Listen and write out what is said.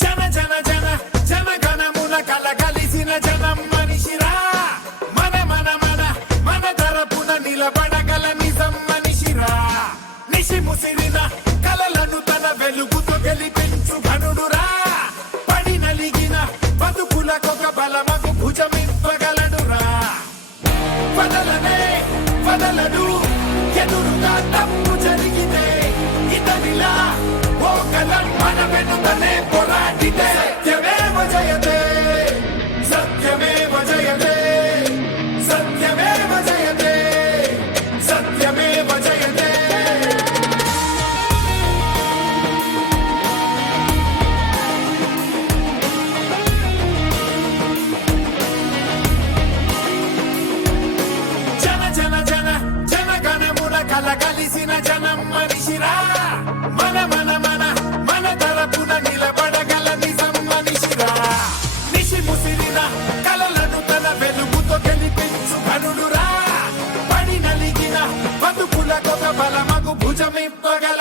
జన జన జన జనగణమున కలగలిసిన జనం మనిషిరా. మన మన మన మన తరపున నిలబడగల నిజం మనిషిరా. నిశి ముసిరిన కలలను తన వెలుగుతో గెలిపించు ఘనుడురా. పడి నలిగిన బతుకులకొక బలమగు భుజమివ్వగలడురా. వదలనే వదలడు ఎదురుగా తప్పు జరిగితే ఇతనిలా ఓ కలం మన వెనుకనే పోరాడితే. సత్యమేవ జయతే సత్యమేవ జయతే సత్యమేవ జయతే సత్యమేవ జయతే. జన జన జన జనగణమున కలగలిసిన జనం మనిషిరా. మన మన మన మన తరపున నిలబడగల నిజం మనిషిరా. నిశి ముసిరిన కలలను తన వెలుగుతో గెలిపించు ఘనుడురా. పడి నలిగిన బతుకులకొక బలమగు భుజమివ్వగల